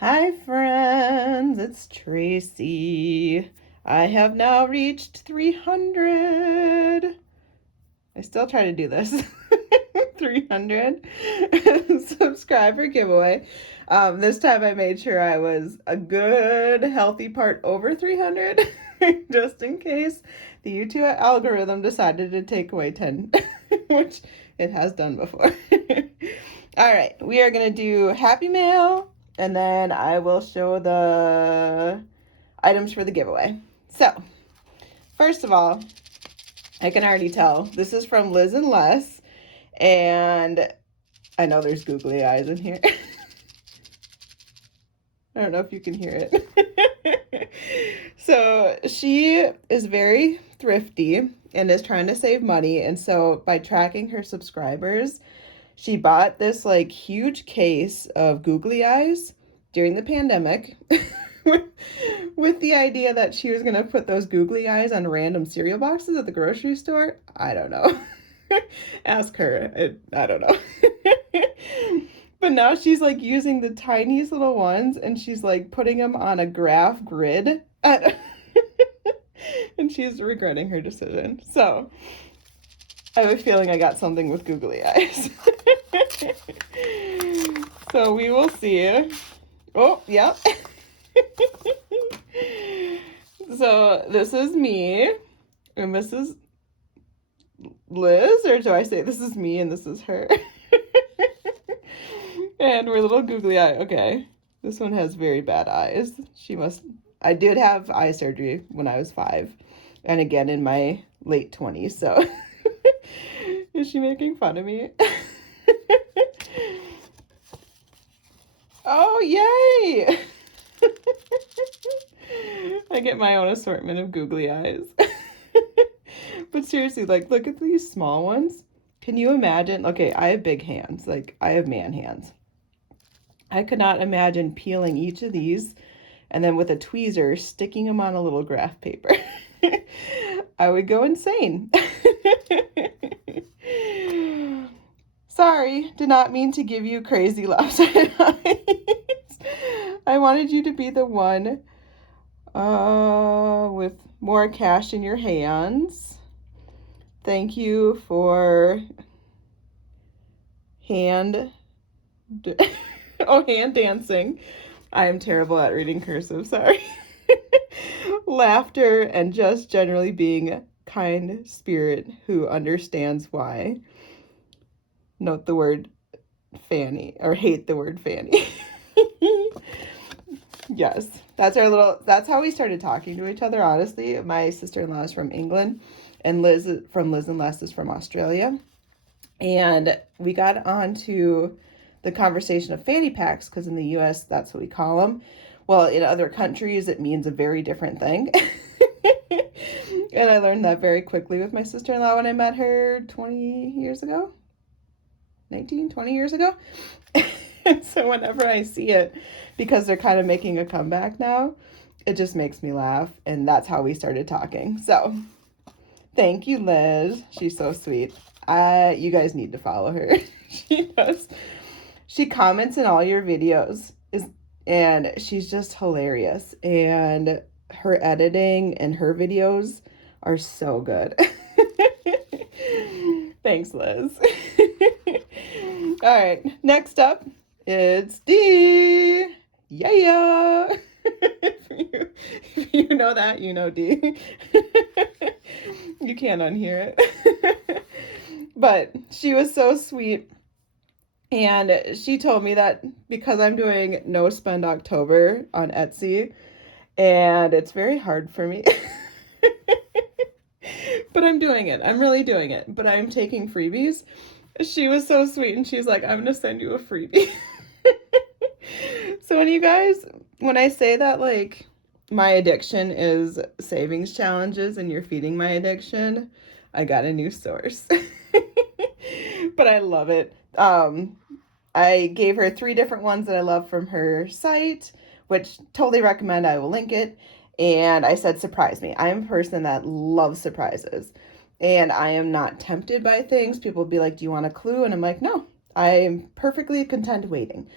Hi friends, it's Tracy. I have now reached 300. I still try to do this. 300 subscriber giveaway. This time I made sure I was a good healthy part over 300 just in case the YouTube algorithm decided to take away 10, which it has done before. All right, we are going to do Happy Mail and then I will show the items for the giveaway. So, first of all, I can already tell this is from Liz and Les, and I know there's googly eyes in here. I don't know if you can hear it. So she is very thrifty and is trying to save money, and so by tracking her subscribers, she bought this like huge case of googly eyes during the pandemic with the idea that she was going to put those googly eyes on random cereal boxes at the grocery store. I don't know. Ask her. I don't know. But now she's like using the tiniest little ones and she's like putting them on a graph grid and she's regretting her decision. So I have a feeling I got something with googly eyes. So we will see. Oh, yeah. So this is me and this is Liz, or do I say this is me and this is her? And we're little googly eye. Okay, this one has very bad eyes. I did have eye surgery when I was 5 and again in my late 20s, so is she making fun of me? Oh, yay! I get my own assortment of googly eyes. But seriously, like, look at these small ones. Can you imagine? Okay, I have big hands. Like, I have man hands. I could not imagine peeling each of these and then with a tweezer sticking them on a little graph paper. I would go insane. Sorry, did not mean to give you crazy lopsided eyes. I wanted you to be the one with more cash in your hands. Thank you for hand dancing. I am terrible at reading cursive, sorry. Laughter and just generally being a kind spirit who understands why. Note the word fanny, or hate the word fanny. Yes, that's how we started talking to each other, honestly. My sister-in-law is from England, and Liz and Les is from Australia. And we got on to the conversation of fanny packs, because in the US, that's what we call them. Well, in other countries, it means a very different thing. And I learned that very quickly with my sister-in-law when I met her 20 years ago. 20 years ago. And so whenever I see it, because they're kind of making a comeback now, it just makes me laugh. And that's how we started talking. So thank you, Liz. She's so sweet. You guys need to follow her. She comments in all your videos, and she's just hilarious. And her editing and her videos are so good. Thanks, Liz. All right, next up, it's D. Yeah. If you know that, you know D. You can't unhear it. But she was so sweet. And she told me that because I'm doing No Spend October on Etsy, and it's very hard for me. But I'm doing it. I'm really doing it. But I'm taking freebies. She was so sweet, and she's like, I'm going to send you a freebie. So when I say that, like, my addiction is savings challenges and you're feeding my addiction, I got a new source. But I love it. I gave her 3 different ones that I love from her site, which totally recommend. I will link it. And I said, surprise me. I'm a person that loves surprises. And I am not tempted by things. People will be like, do you want a clue? And I'm like, no, I'm perfectly content waiting.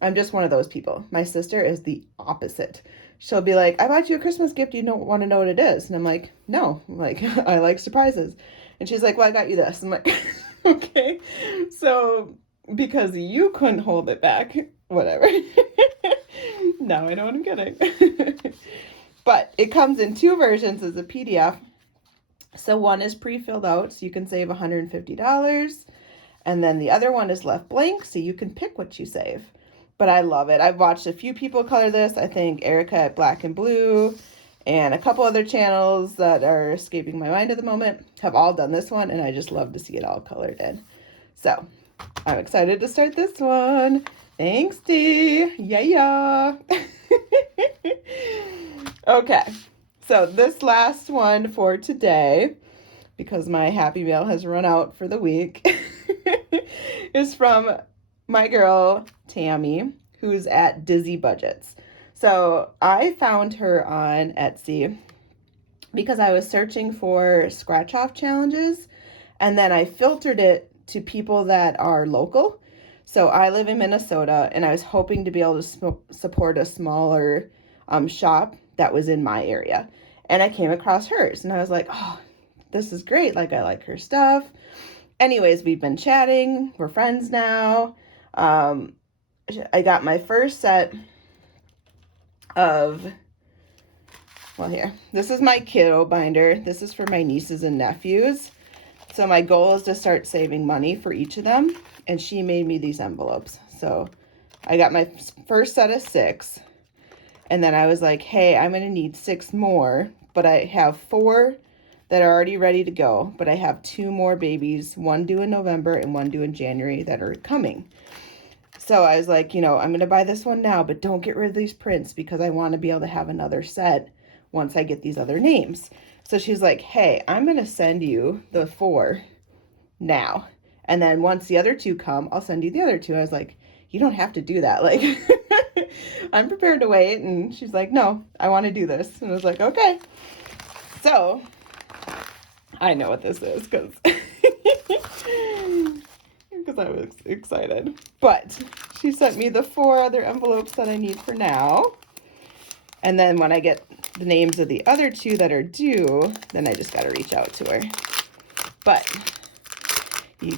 I'm just one of those people. My sister is the opposite. She'll be like, I bought you a Christmas gift. You don't want to know what it is. And I'm like, no. I'm like, I like surprises. And she's like, well, I got you this. I'm like, okay. So because you couldn't hold it back, whatever. Now I know what I'm getting. But it comes in 2 versions as a PDF. So one is pre-filled out, so you can save $150. And then the other one is left blank, so you can pick what you save. But I love it. I've watched a few people color this. I think Erica at Black and Blue and a couple other channels that are escaping my mind at the moment have all done this one, and I just love to see it all colored in. So I'm excited to start this one. Thanks, Dee. Yeah. Okay, so this last one for today, because my Happy Mail has run out for the week, is from my girl, Tami, who's at Dizzy Budgets. So I found her on Etsy because I was searching for scratch-off challenges, and then I filtered it to people that are local. So I live in Minnesota, and I was hoping to be able to support a smaller shop that was in my area. And I came across hers, and I was like, oh, this is great. Like, I like her stuff. Anyways, we've been chatting. We're friends now. I got my first set of, well, here. This is my kiddo binder. This is for my nieces and nephews. So my goal is to start saving money for each of them. And she made me these envelopes. So I got my first set of 6. And then I was like, hey, I'm going to need 6 more. But I have 4 that are already ready to go. But I have 2 more babies, one due in November and one due in January, that are coming. So I was like, you know, I'm going to buy this one now, but don't get rid of these prints because I want to be able to have another set once I get these other names. So she's like, hey, I'm going to send you the 4 now. And then once the other 2 come, I'll send you the other 2. I was like, you don't have to do that. Like, I'm prepared to wait. And she's like, no, I want to do this. And I was like, okay. So I know what this is because I was excited. But she sent me the 4 other envelopes that I need for now. And then when I get the names of the other 2 that are due, then I just got to reach out to her. But you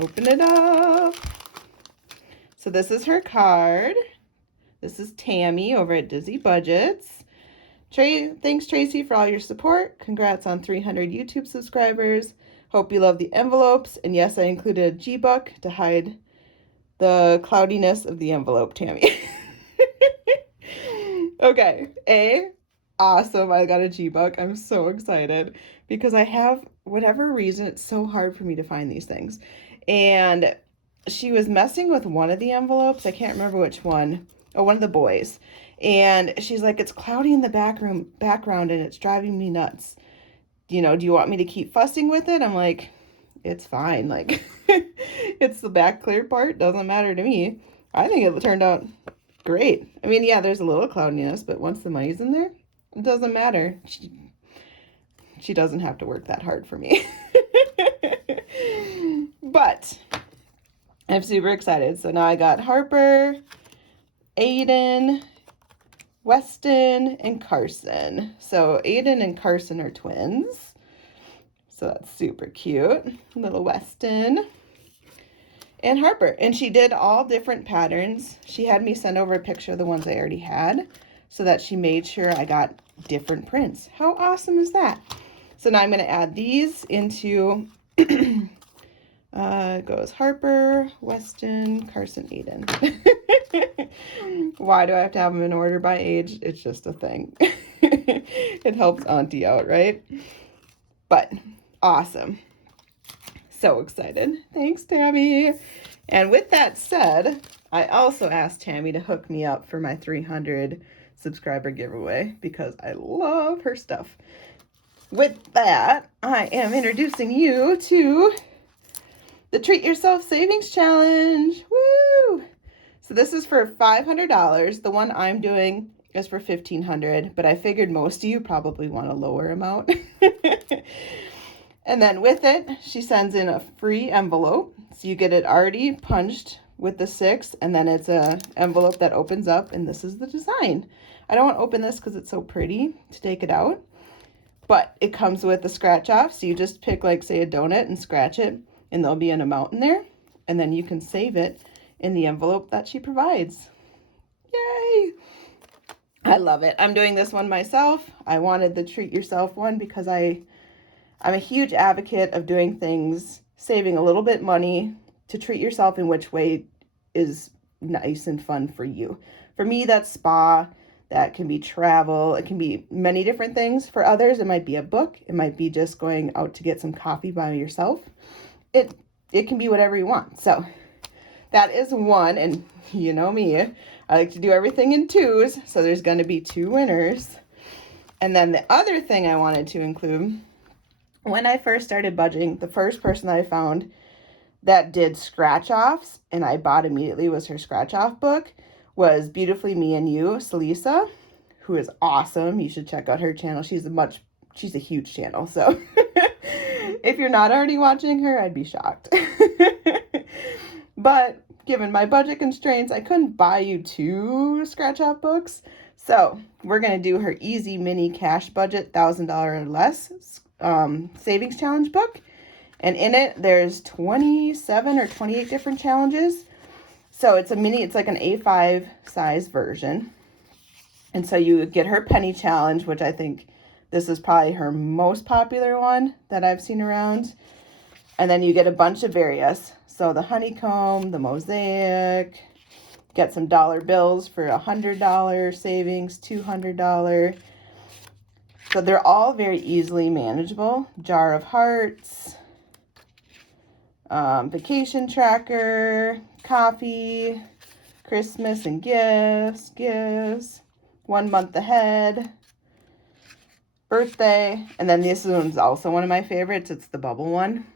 open it up. So this is her card. This is Tami over at Dizzy Budgets. Thanks, Tracy, for all your support. Congrats on 300 YouTube subscribers. Hope you love the envelopes. And yes, I included a G-Buck to hide the cloudiness of the envelope, Tami. Okay, awesome. I got a G-Buck. I'm so excited because I have, whatever reason, it's so hard for me to find these things. And she was messing with one of the envelopes. I can't remember which one. Oh, one of the boys. And she's like, it's cloudy in the background and it's driving me nuts. You know, do you want me to keep fussing with it? I'm like, it's fine. Like, it's the back clear part. Doesn't matter to me. I think it turned out great. I mean, yeah, there's a little cloudiness, but once the money's in there, it doesn't matter. She doesn't have to work that hard for me. But I'm super excited. So now I got Harper, Aiden, Weston, and Carson. So Aiden and Carson are twins. So that's super cute. Little Weston. And Harper. And she did all different patterns. She had me send over a picture of the ones I already had so that she made sure I got different prints. How awesome is that? So now I'm going to add these into, it goes Harper, Weston, Carson, Aiden. Why do I have to have them in order by age? It's just a thing. It helps Auntie out, right? But awesome. So excited. Thanks, Tami. And with that said, I also asked Tami to hook me up for my 300 subscriber giveaway because I love her stuff. With that, I am introducing you to the Treat Yourself Savings Challenge. Woo! So this is for $500. The one I'm doing is for $1,500, but I figured most of you probably want a lower amount. And then with it, she sends in a free envelope. So you get it already punched with the 6, and then it's a envelope that opens up, and this is the design. I don't want to open this because it's so pretty to take it out, but it comes with a scratch off, so you just pick, like, say, a donut and scratch it, and there'll be an amount in there, and then you can save it in the envelope that she provides. Yay! I love it. I'm doing this one myself. I wanted the treat yourself one because I'm a huge advocate of doing things, saving a little bit money to treat yourself in which way is nice and fun for you. For me, that's spa. That can be travel. It can be many different things. For others, it might be a book. It might be just going out to get some coffee by yourself. It can be whatever you want. So that is one, and you know me, I like to do everything in 2s, so there's going to be 2 winners. And then the other thing I wanted to include, when I first started budgeting, the first person I found that did scratch-offs, and I bought immediately, was her scratch-off book, was Beautifully Me and You, Celissa, who is awesome. You should check out her channel. She's a huge channel, so if you're not already watching her, I'd be shocked. But given my budget constraints, I couldn't buy you 2 scratch-off books. So we're going to do her Easy Mini Cash Budget $1,000 or Less Savings Challenge book. And in it, there's 27 or 28 different challenges. So it's like an A5 size version. And so you get her penny challenge, which I think this is probably her most popular one that I've seen around. And then you get a bunch of various. So the honeycomb, the mosaic, get some dollar bills for $100 savings, $200. So they're all very easily manageable. Jar of Hearts, vacation tracker, coffee, Christmas and gifts, 1 month ahead, birthday, and then this one's also one of my favorites. It's the bubble one.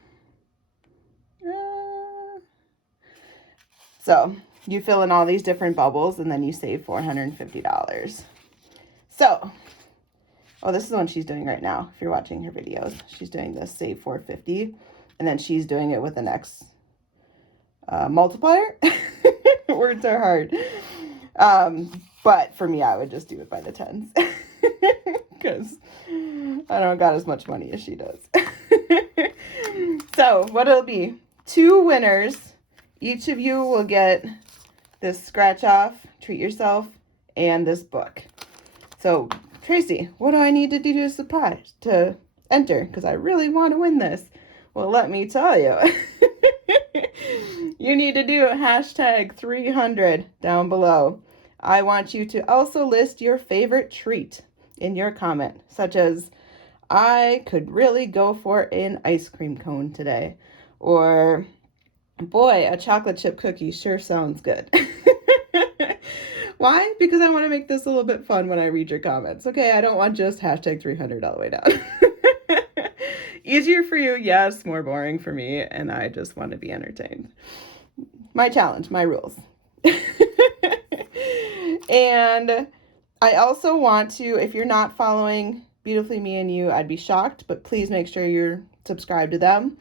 So you fill in all these different bubbles, and then you save $450. So, oh, this is the one she's doing right now. If you're watching her videos, she's doing this, save $450, and then she's doing it with an X multiplier. Words are hard. But for me, I would just do it by the tens because I don't got as much money as she does. So what it'll be, 2 winners. Each of you will get this scratch off, treat yourself, and this book. So Tracey, what do I need to do to enter? Because I really want to win this. Well, let me tell you. You need to do hashtag 300 down below. I want you to also list your favorite treat in your comment, such as, I could really go for an ice cream cone today. Or, boy, a chocolate chip cookie sure sounds good. Why? Because I want to make this a little bit fun when I read your comments. Okay, I don't want just hashtag 300 all the way down. Easier for you, yes. More boring for me, and I just want to be entertained. My challenge, my rules. And I also want to, if you're not following Beautifully Me and You, I'd be shocked, but please make sure you're subscribed to them.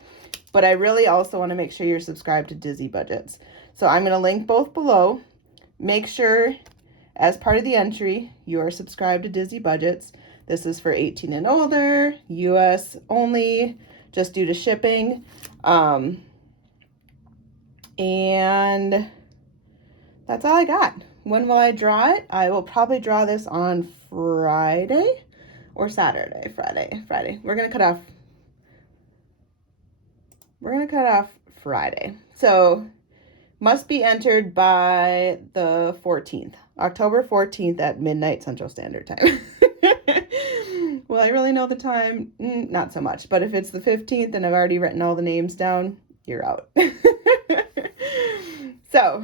But I really also want to make sure you're subscribed to Dizzy Budgets. So I'm going to link both below. Make sure, as part of the entry, you are subscribed to Dizzy Budgets. This is for 18 and older, US only, just due to shipping. And that's all I got. When will I draw it? I will probably draw this on Friday or Saturday. Friday. We're going to cut off Friday. So must be entered by the 14th, October 14th at midnight Central Standard Time. Will I really know the time? Not so much. But if it's the 15th and I've already written all the names down, you're out. So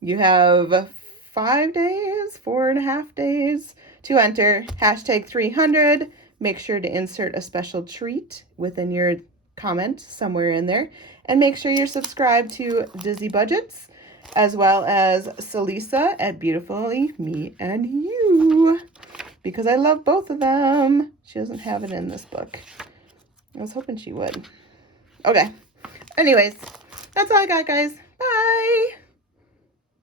you have 5 days, 4.5 days to enter. Hashtag 300. Make sure to insert a special treat within your comment somewhere in there. And make sure you're subscribed to Dizzy Budgets, as well as Celissa at Beautifully Me and You, because I love both of them. She doesn't have it in this book. I was hoping she would. Okay. Anyways, that's all I got, guys. Bye.